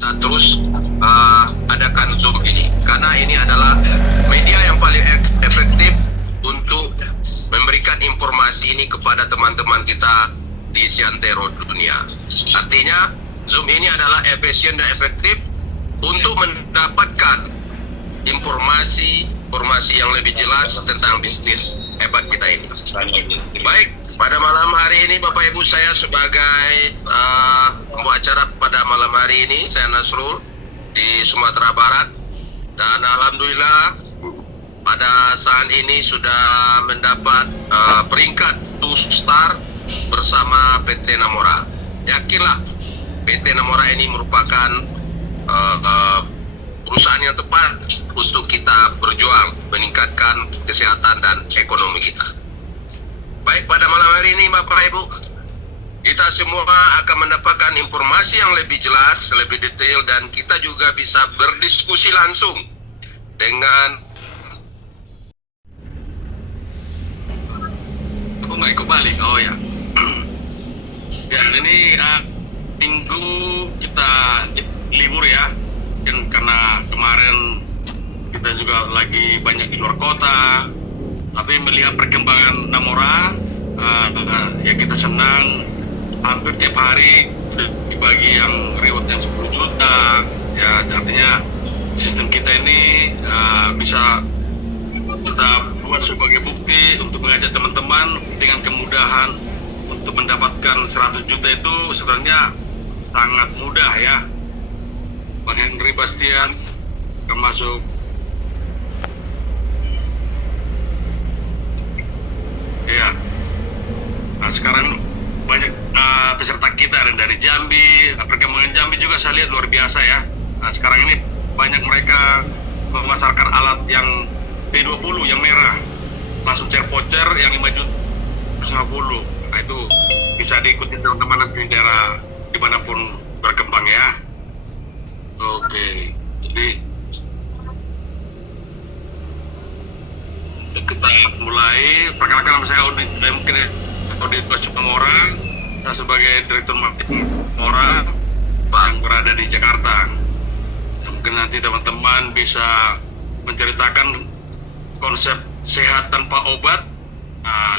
kita terus adakan Zoom ini, karena ini adalah media yang paling efektif untuk memberikan informasi ini kepada teman-teman kita di seantero dunia. Artinya Zoom ini adalah efisien dan efektif untuk mendapatkan informasi yang lebih jelas tentang bisnis hebat kita ini. Baik, pada malam hari ini Bapak Ibu, saya sebagai pembawa acara pada malam hari ini, saya Nasrul di Sumatera Barat, dan alhamdulillah pada saat ini sudah mendapat peringkat 2 star bersama PT Namora. Yakinlah PT Namora ini merupakan perusahaan yang tepat untuk kita berjuang meningkatkan kesehatan dan ekonomi kita. Baik, pada malam hari ini Bapak Ibu, kita semua akan mendapatkan informasi yang lebih jelas, lebih detail, dan kita juga bisa berdiskusi langsung dengan kembali. Oh ya. Ya, ini minggu kita libur ya. Karena kemarin kita juga lagi banyak di luar kota, tapi melihat perkembangan Namora, ya kita senang. Hampir tiap hari dibagi yang reward yang 10 juta, ya artinya sistem kita ini bisa kita buat sebagai bukti untuk mengajak teman-teman dengan kemudahan untuk mendapatkan 100 juta itu sebenarnya sangat mudah ya. Bang Henry Bastian termasuk ya. Nah, sekarang banyak peserta kita dari Jambi, perkembangan Jambi juga saya lihat luar biasa ya. Nah, sekarang ini banyak mereka memasarkan alat yang P20 yang merah, masuk chair voucher yang 5 juta 50. Nah, itu bisa diikuti teman-teman nanti di daerah dimanapun berkembang ya. Oke, jadi kita mulai. Perkenalkan nama saya Audit Namora. Saya sebagai Direktur Marketing Namora yang berada di Jakarta. Mungkin nanti teman-teman bisa menceritakan konsep sehat tanpa obat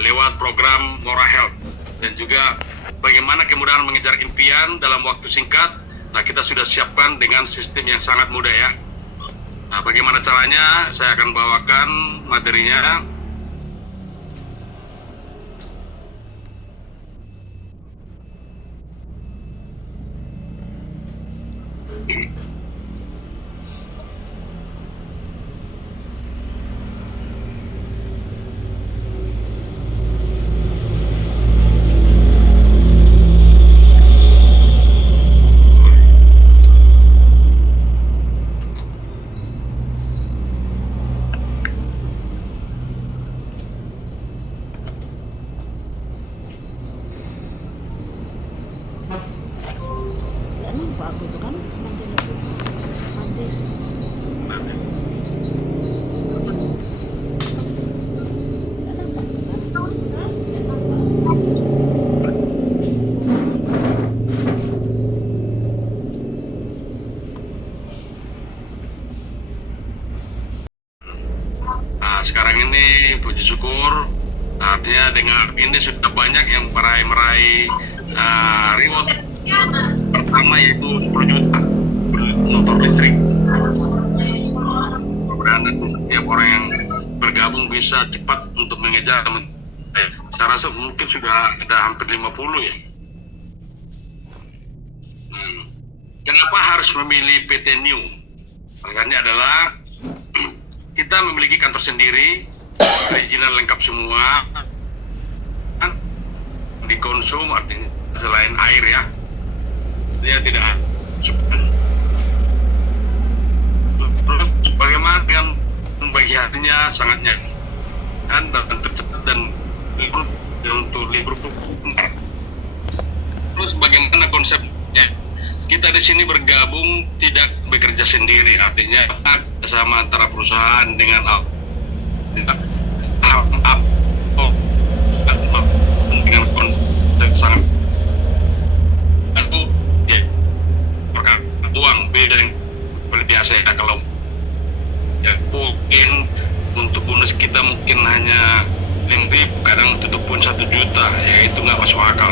lewat program Namora Health, dan juga bagaimana kemudahan mengejar impian dalam waktu singkat. Nah, kita sudah siapkan dengan sistem yang sangat mudah ya. Nah, bagaimana caranya? Saya akan bawakan materinya. Aku itu kan nanti. Nah, sekarang ini puji syukur, artinya dengan ini sudah banyak yang meraih reward pertama, yaitu 10 juta motor listrik. Mudah-mudahan nanti setiap orang yang bergabung bisa cepat untuk mengejar. Saya rasa mungkin sudah ada hampir 50 ya. Kenapa harus memilih PT New? Alasannya adalah kita memiliki kantor sendiri, perizinan lengkap semua, dikonsum, artinya selain air ya, dia tidak. Terus bagaimana dengan membagi hatinya sangat nyaman dan tercepat dan libur untuk libur. Terus bagaimana konsepnya? Kita di sini bergabung, tidak bekerja sendiri, artinya bersama antara perusahaan dengan dengan konsep sangat aku ya uang beda dengan biasa ya. Kalau ya mungkin untuk bonus kita mungkin hanya 5.000, kadang itu pun 1 juta, ya itu nggak masuk akal.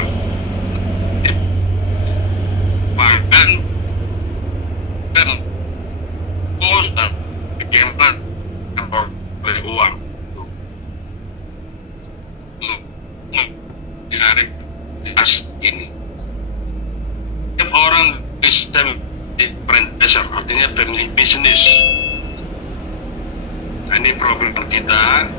Bahkan kan bos dan keempat oleh uang dari as ini. Setiap orang bisa di franchise, artinya pemilik bisnis. Nah, ini problem kita.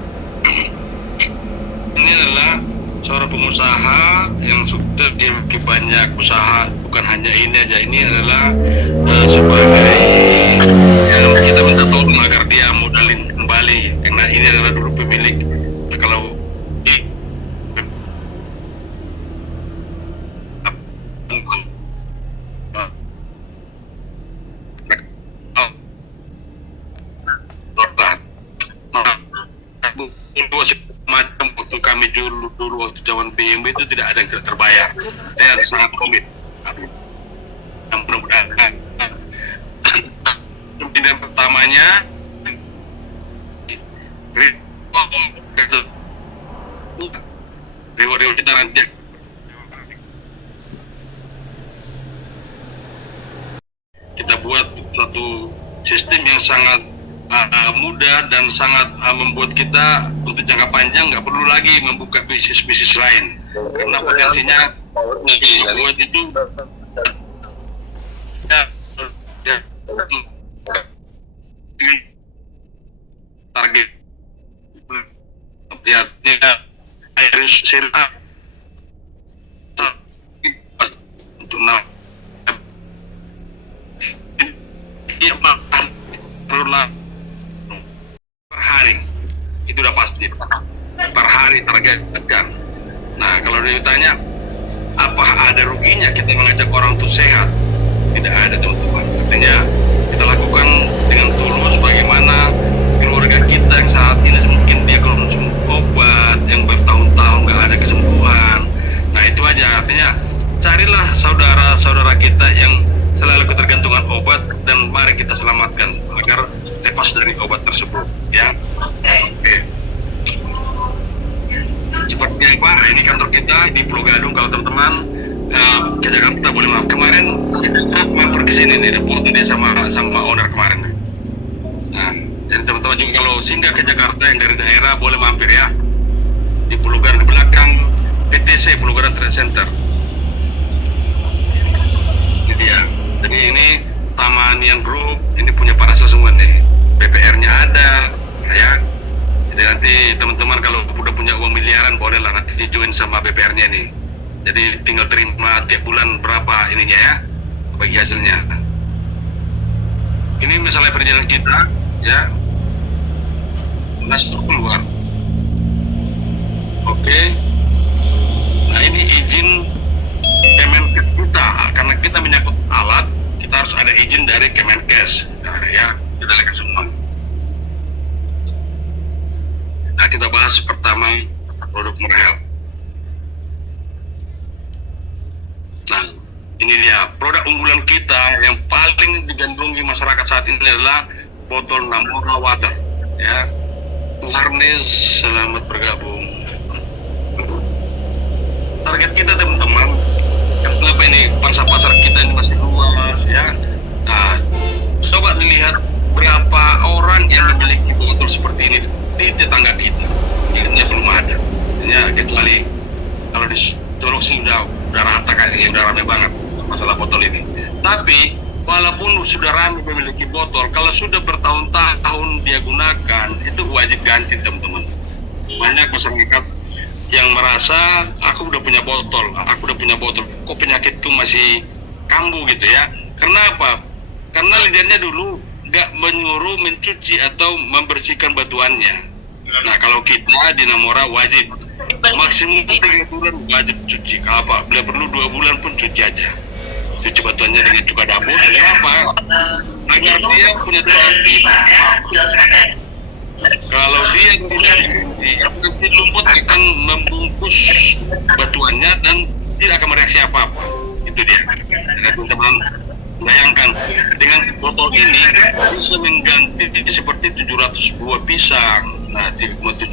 Ini adalah seorang pengusaha yang sudah memiliki banyak usaha, bukan hanya ini aja. Ini adalah sebagai yang kita minta tolong agar dia modalin kembali, karena ini adalah dulu pemilik. Kalau di macam waktu kami dulu waktu zaman PMB itu tidak ada yang tidak terbayar. Saya sangat komit. Yang mudah-mudahan pimpinan pertamanya reward kita nanti kita buat suatu sistem yang sangat mudah dan sangat membuat kita untuk jangka panjang nggak perlu lagi membuka bisnis lain, karena potensinya buat itu target air sirah untuk per hari itu udah pasti per hari targetkan. Nah, kalau ditanya apa ada ruginya kita mengajak orang untuk sehat, tidak ada teman-teman. Artinya kita lakukan dengan tulus bagaimana keluarga kita yang saat ini mungkin dia konsum obat yang bertahun-tahun nggak ada kesembuhan. Nah itu aja, artinya carilah saudara-saudara kita yang selalu ketergantungan obat dan mari kita selamatkan agar lepas dari obat tersebut, ya. Oke. Seperti apa? Ini kantor kita di Pulau Gadung. Kalau teman-teman ke Jakarta boleh maaf. Kemarin saya mampir ke sini nih, foto dia sama owner kemarin. Nah, jadi teman-teman juga kalau singgah ke Jakarta yang dari daerah boleh mampir ya. Di Pulau Gadung, di belakang PTC Pulau Gadung Trade Center. Ini dia. Jadi ini Tamanian Group, ini punya Parasel semua nih. BPR-nya ada, ya. Jadi nanti teman-teman kalau udah punya uang miliaran boleh lah nanti join sama BPR-nya nih. Jadi tinggal terima tiap bulan berapa ininya ya, bagi hasilnya. Ini misalnya perjalanan kita, ya, masuk keluar. Oke. Nah ini izin Kemenkes kita, karena kita menyangkut alat, kita harus ada izin dari Kemenkes. Nah, ya, kita lihat semua. Nah, kita bahas pertama produk Murahel. Nah, ini dia produk unggulan kita yang paling digandrungi masyarakat saat ini adalah botol Namora Water. Ya, Harnes, selamat bergabung. Target kita teman-teman, kenapa ini pasar kita ini masih luas ya. Nah, coba lihat berapa orang yang memiliki botol seperti ini di tetangga kita. Ini belum ada. Ya, kecuali kalau di Solok sih udah rata kayaknya, udah rame banget masalah botol ini. Tapi walaupun sudah ramai memiliki botol, kalau sudah bertahun-tahun dia gunakan, itu wajib ganti teman-teman. Banyak masyarakat yang merasa aku udah punya botol, kok penyakitku masih kambuh gitu ya. Kenapa? Karena lidarnya dulu nggak menyuruh mencuci atau membersihkan batuannya. Nah kalau kita di Namora wajib maksimum 3 bulan wajib cuci. Kalau apa? Bila perlu 2 bulan pun cuci aja. Cuci batuannya dengan cuka dapur. Kenapa? Agar dia punya nanti. Kalau dia nanti lumut akan membungkus batuannya dan tidak akan mereaksi apa-apa. Itu dia. Jadi teman-teman bayangkan dengan dengan botol ini bisa mengganti seperti 700 buah pisang, 37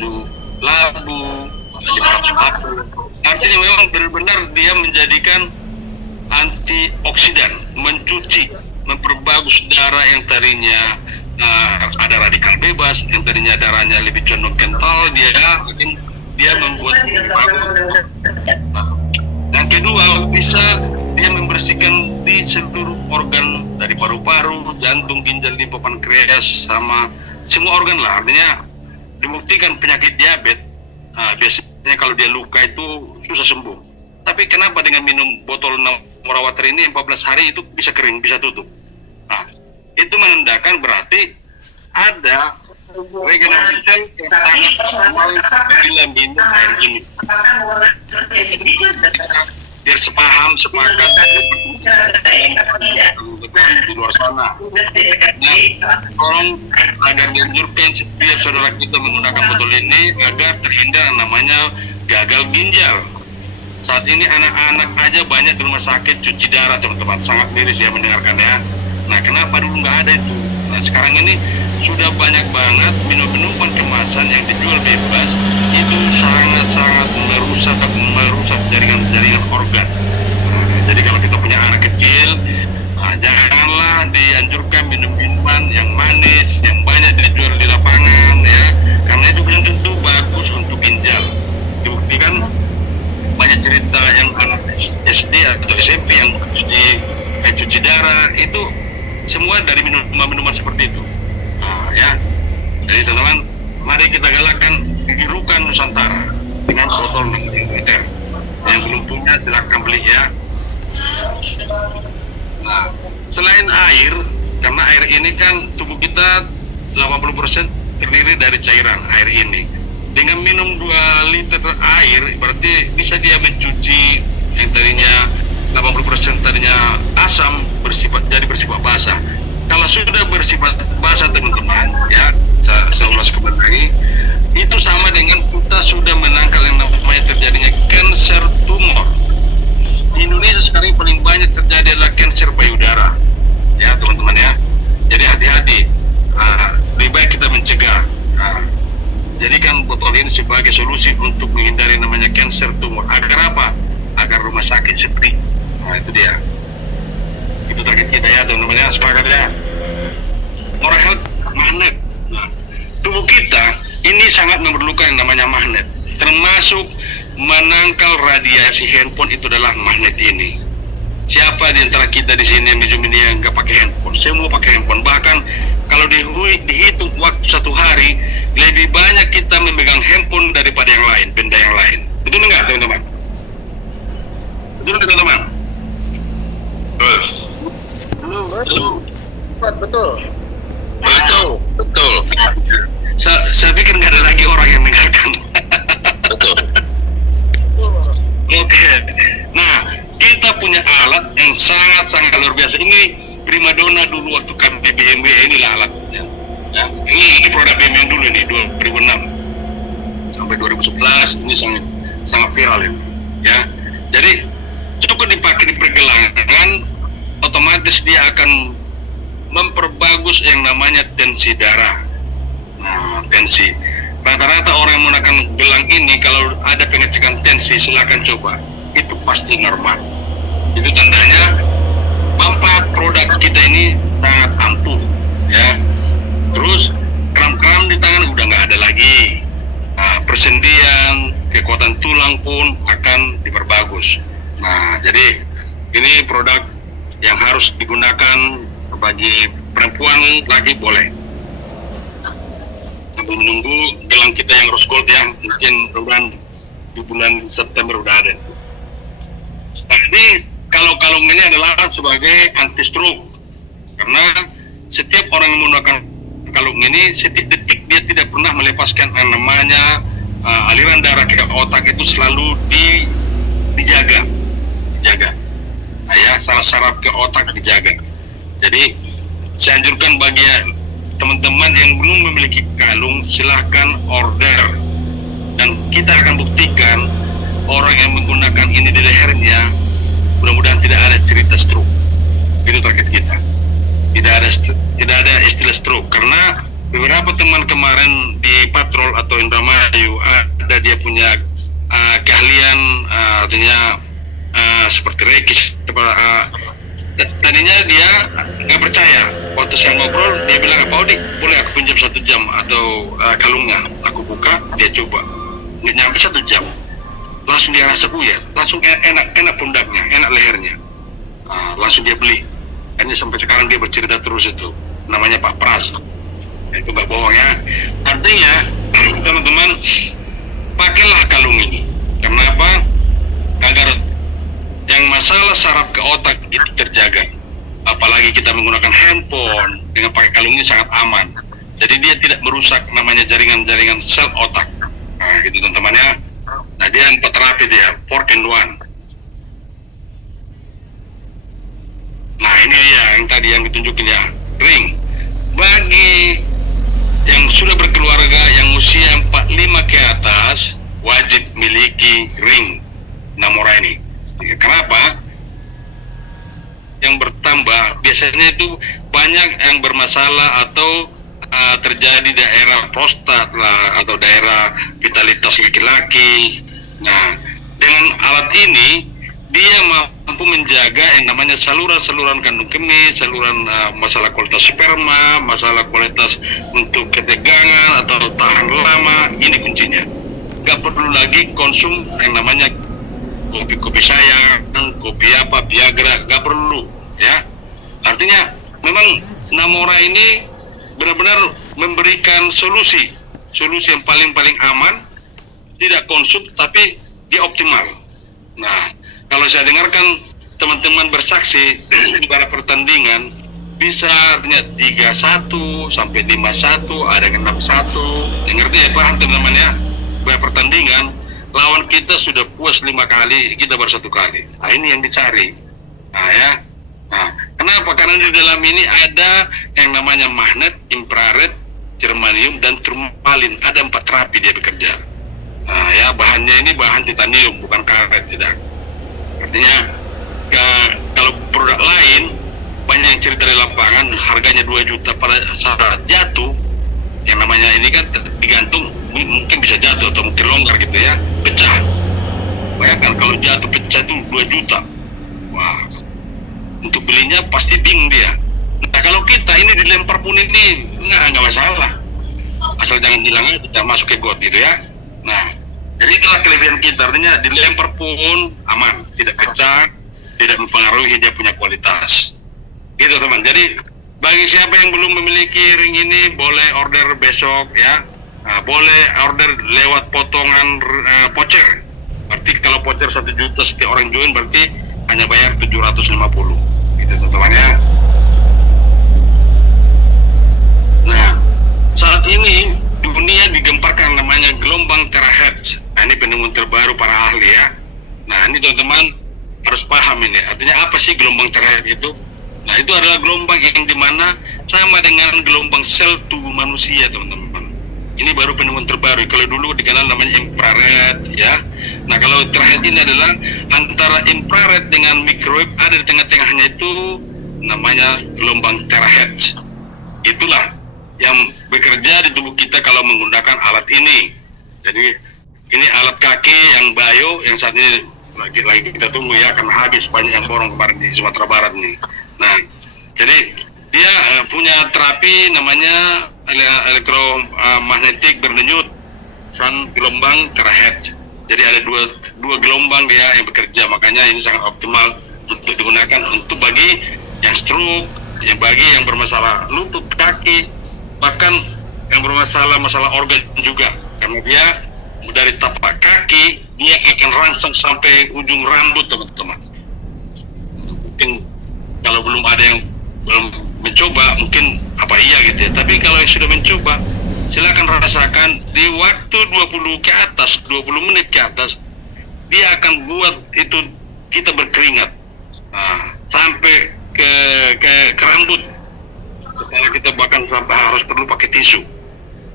labu, 500 apel. Artinya memang benar-benar dia menjadikan antioksidan, mencuci, memperbagus darah yang tadinya ada radikal bebas, yang tadinya darahnya lebih condong kental, dia membuat bagus. Yang kedua, bisa dia membersihkan di seluruh organ dari paru-paru, jantung, ginjal, limpa, pankreas, sama semua organ lah. Artinya dibuktikan penyakit diabetes biasanya kalau dia luka itu susah sembuh. Tapi kenapa dengan minum botol Morawater ini 14 hari itu bisa kering, bisa tutup? Nah, itu menandakan berarti ada regenerasi sel yang sangat bila minum air ini. Biar sepaham, sepakat di luar sana. Nah, tolong agar dianjurkan setiap saudara kita menggunakan botol ini agar terhindar namanya gagal ginjal. Saat ini anak-anak aja banyak di rumah sakit cuci darah, teman-teman. Sangat miris ya mendengarkannya. Nah, kenapa dulu nggak ada itu? Nah, sekarang ini sudah banyak banget minuman kemasan yang dijual bebas, itu sangat-sangat merusak jaringan organ. Jadi kalau kita punya anak kecil, janganlah dianjurkan minum minuman yang manis, yang banyak dijual di lapangan, ya, karena itu belum tentu bagus untuk ginjal. Dibuktikan banyak cerita yang anak SD atau SMP yang cuci darah itu semua dari minuman seperti itu. Ya, jadi teman-teman, mari kita galakkan kehidupan Nusantara dengan botol 6 liter. Yang belum punya silakan beli ya. Nah, selain air, karena air ini kan tubuh kita 80% terdiri dari cairan air ini. Dengan minum 2 liter air, berarti bisa dia mencuci yang tadinya 80% tadinya asam jadi bersifat basah. Kalau sudah bersifat basah teman-teman, ya, saya ulas kembali lagi, itu sama dengan kita sudah menangkal yang namanya terjadinya kanker tumor. Di Indonesia sekarang paling banyak terjadi adalah kanker payudara, ya teman-teman ya. Jadi hati-hati, lebih baik kita mencegah. Jadikan botol ini sebagai solusi untuk menghindari namanya kanker tumor. Agar apa? Agar rumah sakit sepi. Nah, itu dia. Itu target kita ya teman-teman ya, sepakat ya. Moral health magnet. Nah, tubuh kita ini sangat memerlukan yang namanya magnet, termasuk menangkal radiasi handphone itu adalah magnet ini. Siapa di antara kita di sini yang yang nggak pakai handphone? Semua pakai handphone. Bahkan kalau dihitung waktu 1 hari, lebih banyak kita memegang handphone daripada yang lain, benda yang lain. Betul nggak teman-teman? Betul nggak teman-teman? Betul. Saya pikir nggak ada lagi orang yang mendengarkan. Betul. Oke. Nah, kita punya alat yang sangat luar biasa. Ini primadona dulu waktu kami BMW, inilah alatnya. Ya. Ini produk BMW dulu nih, 2006 sampai 2011 ini sangat viral ini. Ya. Jadi cukup dipakai di pergelangan, otomatis dia akan memperbagus yang namanya tensi darah. Nah, tensi. Rata-rata orang yang menggunakan gelang ini kalau ada pengecekan tensi silakan coba. Itu pasti normal. Itu tandanya manfaat produk kita ini sangat ampuh, ya. Terus kram-kram di tangan udah nggak ada lagi. Nah, persendian, kekuatan tulang pun akan diperbagus. Nah, jadi ini produk yang harus digunakan bagi perempuan lagi boleh. Sambil menunggu gelang kita yang rose gold ya, mungkin di bulan September udah ada itu. Nah, ini kalau kalung ini adalah sebagai anti stroke, karena setiap orang yang menggunakan kalung ini setiap detik dia tidak pernah melepaskan yang namanya aliran darah ke otak itu selalu dijaga. Nah, ya, saraf ke otak dijaga. Jadi saya anjurkan bagi teman-teman yang belum memiliki kalung, silahkan order, dan kita akan buktikan orang yang menggunakan ini di lehernya mudah-mudahan tidak ada cerita stroke. Itu target kita. tidak ada istilah stroke, karena beberapa teman kemarin di patrol atau Indramayu ada dia punya keahlian, artinya seperti rekis. Tadinya dia nggak percaya, waktu saya ngobrol dia bilang, Pak Odik boleh aku pinjam 1 jam atau kalungnya, aku buka, dia coba, nggak nyampe 1 jam langsung dia rasa ya, langsung enak pundaknya, enak lehernya, langsung dia beli. Ini sampai sekarang dia bercerita terus, itu namanya Pak Pras, itu nggak bohong ya. Artinya teman-teman, pakailah kalung ini. Kenapa? Agar yang masalah saraf ke otak itu terjaga. Apalagi kita menggunakan handphone, dengan pakai kalung ini sangat aman. Jadi dia tidak merusak namanya jaringan-jaringan sel otak. Nah, gitu teman-teman ya. Nah, dia 4 terapi dia, 4-in-1. Nah, ini dia yang tadi yang ditunjukin ya, ring. Bagi yang sudah berkeluarga, yang usia 45 ke atas, wajib miliki ring Namora ini. Kenapa? Yang bertambah biasanya itu banyak yang bermasalah atau terjadi daerah prostat lah, atau daerah vitalitas laki-laki. Nah, dengan alat ini dia mampu menjaga yang namanya saluran-saluran kandung kemih, saluran masalah kualitas sperma, masalah kualitas untuk ketegangan atau tahan lama. Ini kuncinya. Gak perlu lagi konsum yang namanya kopi sayang, kopi apa, Viagra, gak perlu ya. Artinya memang Namora ini benar-benar memberikan solusi yang paling aman, tidak konsum tapi dia optimal. Nah, kalau saya dengarkan teman-teman bersaksi di para pertandingan, bisa artinya 3-1 sampai 5-1, ada yang 6-1. Ngerti ya, paham teman-teman ya? Bahwa pertandingan lawan kita sudah puas 5 kali, kita baru 1 kali. Nah, ini yang dicari. Nah ya. Nah, kenapa? Karena di dalam ini ada yang namanya magnet, infrared, germanium, dan turmalin. Ada 4 terapi dia bekerja. Nah ya, bahannya ini bahan titanium, bukan karet, tidak. Artinya kalau produk lain banyak yang cerita di lapangan harganya 2 juta, pada saat jatuh yang namanya ini kan digantung, mungkin bisa jatuh atau mungkin longgar gitu ya, pecah. Bayangkan kalau jatuh pecah itu 2 juta. Wah, untuk belinya pasti bingung dia. Nah, kalau kita ini dilempar pun ini nggak masalah, asal jangan hilang aja, tidak masuk ke got gitu ya. Nah, jadi itulah kelebihan kita, artinya dilempar pun aman, tidak pecah, tidak mempengaruhi dia punya kualitas. Gitu teman. Jadi bagi siapa yang belum memiliki ring ini, boleh order besok ya. Nah, boleh order lewat potongan voucher. Berarti kalau voucher 1 juta setiap orang join, berarti hanya bayar 750. Gitu teman-teman ya. Nah, saat ini dunia digemparkan namanya gelombang terahertz. Nah, ini penemuan terbaru para ahli ya. Nah, ini teman-teman harus paham ini. Artinya apa sih gelombang terahertz itu? Nah, itu adalah gelombang yang dimana sama dengan gelombang sel tubuh manusia, teman-teman. Ini baru penemuan terbaru. Kalau dulu dikenal namanya infrared ya. Nah, kalau terahertz ini adalah antara infrared dengan microwave, ada di tengah-tengahnya itu namanya gelombang terahertz. Itulah yang bekerja di tubuh kita kalau menggunakan alat ini. Jadi ini alat kaki yang bio yang saat ini lagi kita tunggu ya, akan habis, banyak yang borong kemarin di Sumatera Barat nih. Nah, jadi dia punya terapi namanya elektromagnetik berdenyut dan gelombang terahertz. Jadi ada dua gelombang dia yang bekerja, makanya ini sangat optimal untuk digunakan untuk bagi yang stroke, yang bagi yang bermasalah lutut, kaki, bahkan yang bermasalah masalah organ juga, karena dia dari tapak kaki dia akan rangsang sampai ujung rambut, teman-teman. Mungkin kalau belum ada yang belum mencoba, mungkin apa iya gitu ya. Tapi kalau yang sudah mencoba, silakan rasakan di waktu 20 ke atas, 20 menit ke atas, dia akan buat itu kita berkeringat. Nah, sampai ke rambut. Kepala kita bahkan sampai harus perlu pakai tisu.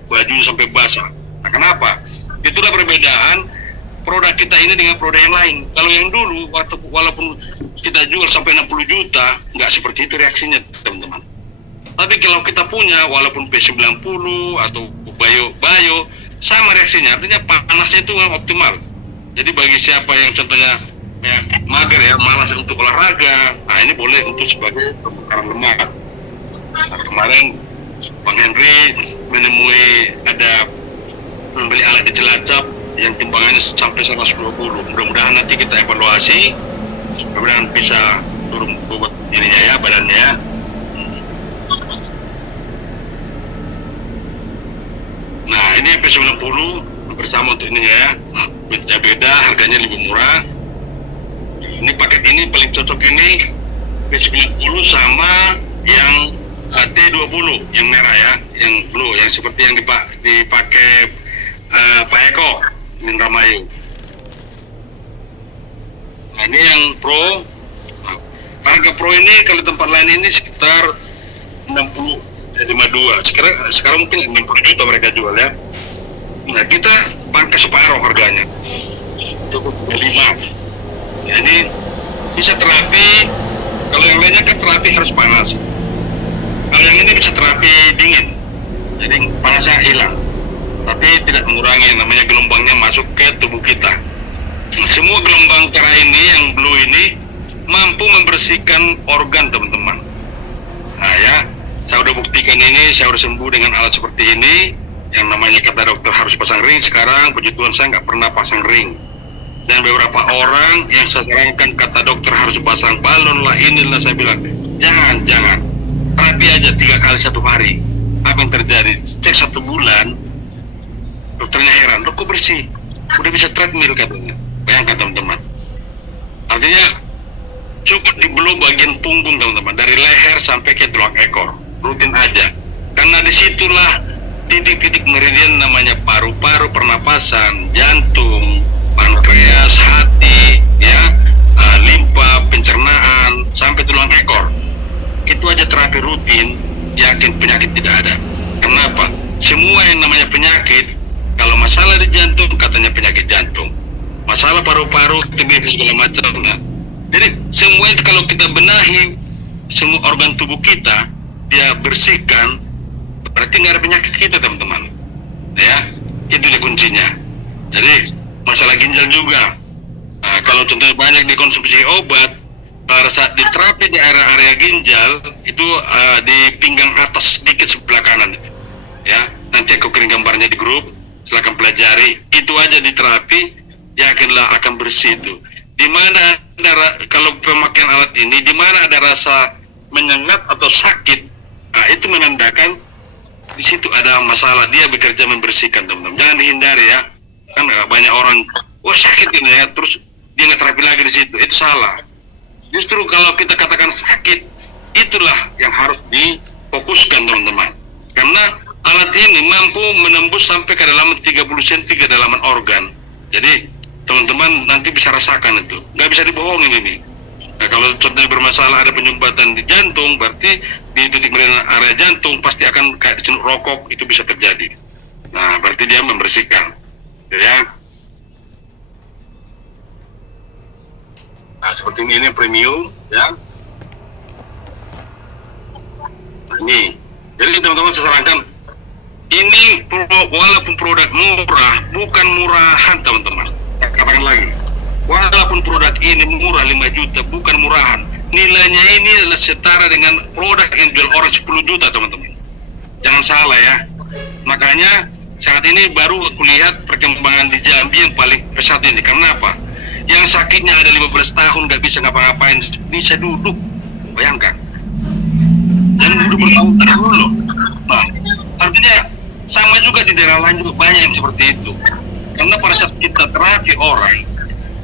Baju sampai basah. Nah, kenapa? Itulah perbedaan produk kita ini dengan produk yang lain. Kalau yang dulu, walaupun kita jual sampai 60 juta, nggak seperti itu reaksinya, teman-teman. Tapi kalau kita punya walaupun P90 atau Bayo sama reaksinya, artinya panasnya itu nggak optimal. Jadi bagi siapa yang contohnya ya, mager ya, malas untuk olahraga, nah ini boleh untuk sebagai pembakaran lemak. Nah, kemarin Bang Henry menemui ada membeli alat di Cilacap yang timbangannya sampai 120. Mudah-mudahan nanti kita evaluasi, mudah-mudahan bisa turun bobot ininya ya, badannya. Nah ini P90 bersama untuk ininya ya, beda-beda, harganya lebih murah. Ini paket ini paling cocok ini P90 sama yang T20 yang merah ya, yang blue, yang seperti yang dipakai Pak Eko Indramayu. Nah ini yang Pro. Harga Pro ini kalau tempat lain ini sekitar 52. Sekarang mungkin 60 juta mereka jual ya. Nah kita pakai separuh harganya, cukup 35. Ya, ini bisa terapi. Kalau yang lainnya kan terapi harus panas. Kalau yang ini bisa terapi dingin, jadi panasnya hilang, tapi tidak mengurangi yang namanya gelombangnya masuk ke tubuh kita. Nah, semua gelombang cara ini yang blue ini mampu membersihkan organ teman-teman. Nah ya, saya udah buktikan ini, saya udah sembuh dengan alat seperti ini. Yang namanya kata dokter harus pasang ring, sekarang puji Tuhan saya nggak pernah pasang ring. Dan beberapa orang yang saya sarankan kata dokter harus pasang balon lah, inilah, saya bilang jangan, terapi aja 3 kali 1 hari. Apa yang terjadi? Cek 1 bulan, dokternya heran, kok bersih, udah bisa treadmill katanya. Bayangkan teman-teman, artinya cukup di below bagian punggung teman-teman, dari leher sampai ke tulang ekor, rutin aja. Karena disitulah titik-titik meridian namanya paru-paru, pernapasan, jantung, pankreas, hati, ya, limpa, pencernaan, sampai tulang ekor. Itu aja terapi rutin, yakin penyakit tidak ada. Kenapa? Semua yang namanya penyakit, kalau masalah di jantung katanya penyakit jantung, masalah paru-paru, TBC segala macam. Nah, jadi semua itu kalau kita benahi semua organ tubuh kita, dia bersihkan, berarti nggak ada penyakit kita teman-teman. Ya, itu dia kuncinya. Jadi masalah ginjal juga. Nah, kalau contohnya banyak dikonsumsi obat, pada saat diterapi di area-area ginjal itu di pinggang atas sedikit sebelah kanan itu, ya. Nanti aku kirim gambarnya di grup, silakan pelajari. Itu aja diterapi, yakinlah akan bersih itu. Di mana ada kalau pemakaian alat ini, di mana ada rasa menyengat atau sakit, nah, itu menandakan di situ ada masalah. Dia bekerja membersihkan teman-teman. Jangan dihindari ya. Kan banyak orang, oh sakit ini ya, terus dia nggak terapi lagi di situ. Itu salah. Justru kalau kita katakan sakit, itulah yang harus difokuskan teman-teman. Karena alat ini mampu menembus sampai ke kedalaman 30 cm kedalaman organ. Jadi teman-teman nanti bisa rasakan itu. Nggak bisa dibohongin ini. Nah, kalau contohnya bermasalah ada penyumbatan di jantung, berarti di titik meridian area jantung pasti akan kayak sinuk rokok, itu bisa terjadi. Nah, berarti dia membersihkan. Ya. Nah, seperti ini premium, ya. Nah, ini. Jadi teman-teman saya sarankan, ini walaupun produk murah, bukan murahan teman-teman. Katakan lagi, walaupun produk ini murah 5 juta, bukan murahan. Nilainya ini adalah setara dengan produk yang jual orang 10 juta teman-teman. Jangan salah ya. Makanya saat ini baru aku lihat perkembangan di Jambi yang paling pesat ini. Karena apa? Yang sakitnya ada 15 tahun gak bisa ngapa-ngapain, bisa duduk. Bayangkan. Dan duduk bertahun-tahun loh. Nah, artinya sama juga di daerah lain juga banyak yang seperti itu. Karena pada saat kita terapi orang,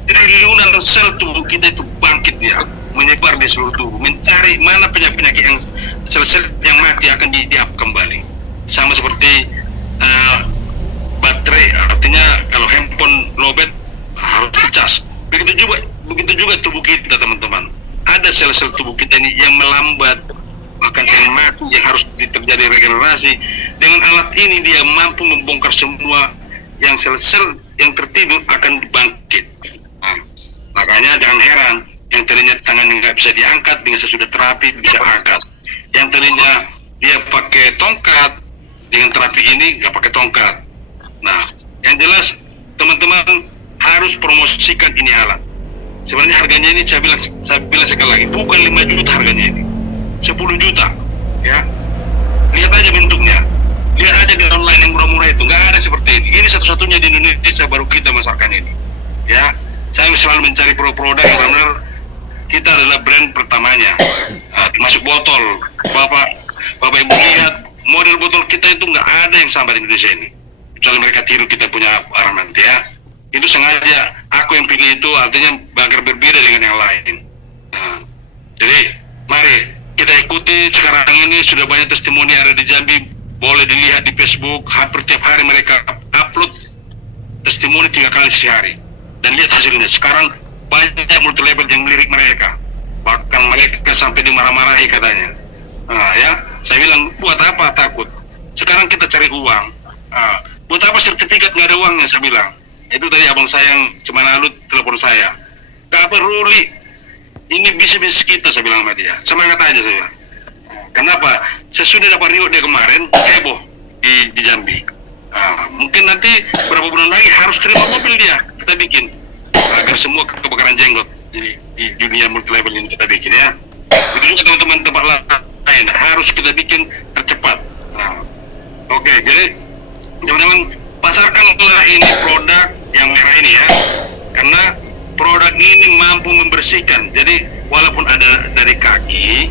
triliunan sel tubuh kita itu bangkit dia, menyebar di seluruh tubuh, mencari mana penyakit yang sel-sel yang mati akan di-up kembali. Sama seperti baterai, artinya kalau handphone lowbat harus dicas. Begitu juga tubuh kita teman-teman. Ada sel-sel tubuh kita ini yang melambat, bahkan yang mati, yang harus terjadi regenerasi. Dengan alat ini dia mampu membongkar semua yang sel-sel yang tertidur akan dibangkit. Nah, makanya jangan heran, yang tadinya tangannya nggak bisa diangkat dengan sesudah terapi bisa angkat. Yang tadinya dia pakai tongkat, dengan terapi ini nggak pakai tongkat. Nah, yang jelas teman-teman harus promosikan ini alat. Sebenarnya harganya ini saya bilang sekali lagi, bukan 5 juta harganya ini, 10 juta, ya. Lihat aja bentuknya, lihat aja di online yang murah-murah itu, nggak ada seperti ini. Ini satu-satunya di Indonesia baru kita masarkan ini, ya. Saya selalu mencari produk yang benar-benar kita adalah brand pertamanya, termasuk botol. Bapak Ibu lihat model botol kita itu nggak ada yang sama di Indonesia ini. Kecuali mereka tiru kita punya barang nanti, ya. Itu sengaja aku yang pilih itu, artinya agar berbeda dengan yang lain. Nah, jadi mari kita ikuti. Sekarang ini sudah banyak testimoni ada di Jambi, boleh dilihat di Facebook. Hampir tiap hari mereka upload testimoni 3 kali sehari, dan lihat hasilnya. Sekarang banyak multi label yang melirik mereka, bahkan mereka sampai dimarah-marahi katanya. Nah, ya, saya bilang buat apa takut? Sekarang kita cari uang. Buat apa sertifikat, nggak ada uangnya, saya bilang. Itu tadi abang saya yang cuma lalu telepon saya. Gak perlu, Li. Ini bisnis kita, saya bilang sama dia. Semangat aja saya. Kenapa? Saya sudah dapat reward dia kemarin, heboh di Jambi. Mungkin nanti beberapa bulan lagi harus terima mobil dia, kita bikin. Agar semua kebakaran jenggot di dunia multi level ini kita bikin, ya. Begitu juga teman-teman tempat lain harus kita bikin tercepat. Oke, jadi teman-teman pasarkanlah ini produk yang merah ini, ya, karena produk ini mampu membersihkan. Jadi walaupun ada dari kaki,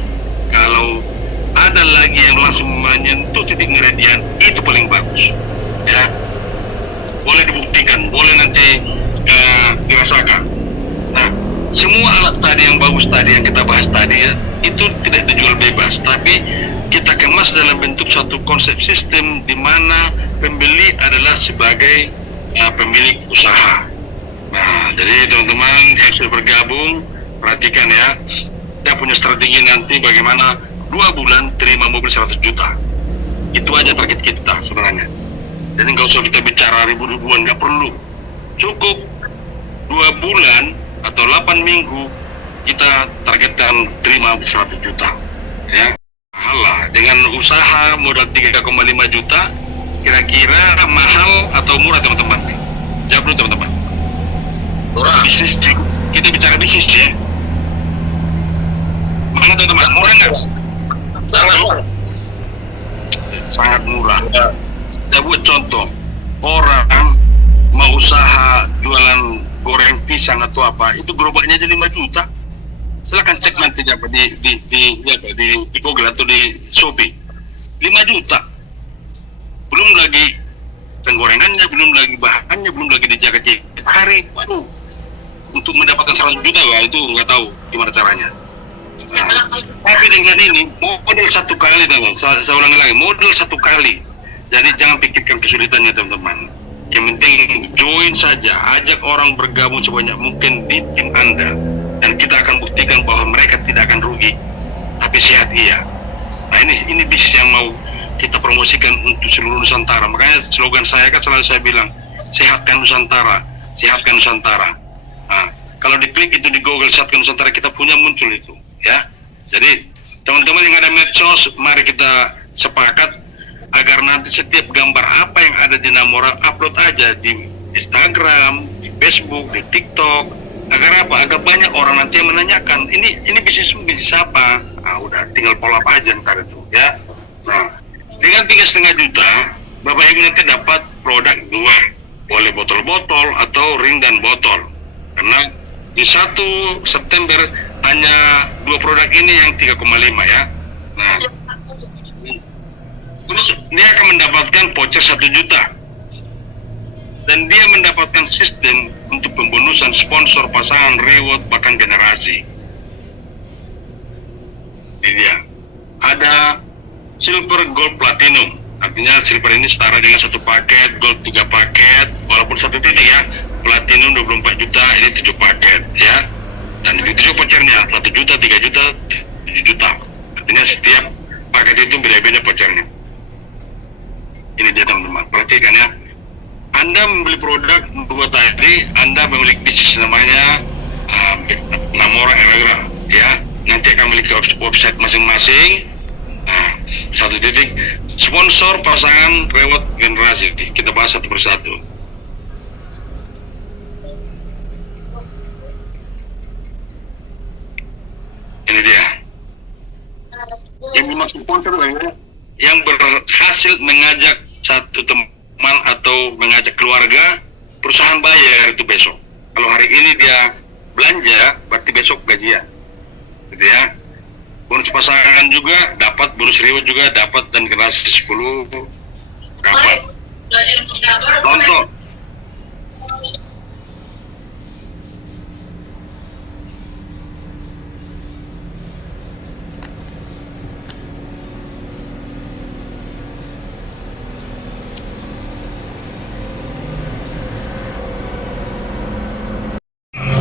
kalau ada lagi yang langsung menyentuh titik meridian, itu paling bagus, ya. Boleh dibuktikan, boleh nanti dirasakan. Nah, semua alat tadi yang bagus tadi yang kita bahas tadi, ya, itu tidak dijual bebas, tapi kita kemas dalam bentuk suatu konsep sistem di mana pembeli adalah sebagai pemilik usaha. Nah, jadi teman-teman yang sudah bergabung, perhatikan, ya. Kita punya strategi nanti bagaimana 2 bulan terima mobil 100 juta. Itu aja target kita sebenarnya. Jadi nggak usah kita bicara ribu-ribuan, nggak perlu. Cukup 2 bulan atau 8 minggu kita targetkan terima 100 juta. Ya. Halah, dengan usaha modal 3,5 juta, kira-kira mahal atau murah, teman-teman? Jawab dulu, teman-teman. Murah. Bisnis, kita bicara bisnis, ya. Mana, teman-teman? Murah nggak? Sangat murah. Sangat murah. Saya buat contoh, orang mau usaha jualan goreng pisang atau apa, itu gerobaknya aja 5 juta. Silakan cek nanti di Google atau di Shopee. 5 juta. Belum lagi penggorengannya, belum lagi bahannya, belum lagi dijaga tiap hari. Waduh, untuk mendapatkan 100 juta, wah, itu nggak tahu gimana caranya. Nah, tapi dengan ini modal 1 kali, teman. Saya ulangi lagi, modal 1 kali. Jadi jangan pikirkan kesulitannya, teman-teman. Yang penting join saja, ajak orang bergabung sebanyak mungkin di tim Anda, dan kita akan buktikan bahwa mereka tidak akan rugi, tapi sehat iya. Nah, ini bisnis yang mau kita promosikan untuk seluruh Nusantara. Makanya slogan saya kan selalu saya bilang, sehatkan Nusantara, sehatkan Nusantara. Nah, kalau diklik itu di Google sehatkan Nusantara, kita punya muncul itu, ya. Jadi teman-teman yang ada medsos, mari kita sepakat agar nanti setiap gambar apa yang ada di Namora upload aja di Instagram, di Facebook, di TikTok. Agar apa? Agar banyak orang nanti yang menanyakan, ini bisnis apa? Nah, udah tinggal follow up aja ntar itu, ya. Nah, dengan 3,5 juta, Bapak Ibu nanti dapat produk 2, boleh botol-botol atau ring dan botol. Karena di 1 September hanya 2 produk ini yang 3,5, ya. Nah, terus dia akan mendapatkan voucher 1 juta. Dan dia mendapatkan sistem untuk pembonusan sponsor, pasangan, reward, bahkan generasi. Ini dia. Ada silver, gold, platinum. Artinya silver ini setara dengan 1 paket, gold 3 paket, walaupun 1 titik, ya. Platinum 24 juta, ini 7 paket, ya. Dan itu juga vouchernya, 1 juta, 3 juta, 7 juta. Artinya setiap paket itu beda-beda vouchernya. Ini dia, teman-teman, perhatikan, ya. Anda membeli produk 2 tadi, Anda memiliki bisnis namanya Namora Era, ya. Nanti akan memiliki website masing-masing. Nah, Satu titik sponsor pasangan rewot generasi. Kita bahas satu persatu. Ini dia. Yang dimaksud sponsor adalah yang berhasil mengajak satu teman atau mengajak keluarga, perusahaan bayar itu besok. Kalau hari ini dia belanja, berarti besok gajian, gitu ya. Bonus pasangan juga dapat, bonus reward juga dapat, dan generasi 10 dapat. Contoh,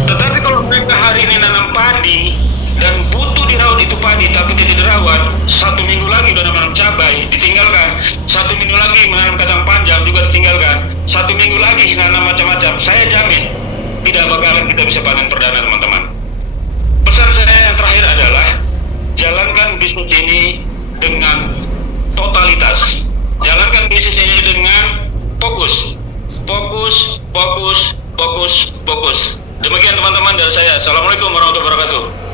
tetapi kalau mereka hari ini nanam padi dan butuh dirawat itu padi tapi tidak dirawat, 1 minggu lagi udah nanam cabai ditinggalkan, 1 minggu lagi menanam kacang panjang juga ditinggalkan, 1 minggu lagi nanam macam-macam, saya jamin tidak bakalan kita bisa panen perdana, teman-teman. Pesan saya yang terakhir adalah jalankan bisnis ini dengan totalitas, jalankan bisnis ini dengan fokus. Demikian teman-teman dari saya. Assalamualaikum warahmatullahi wabarakatuh.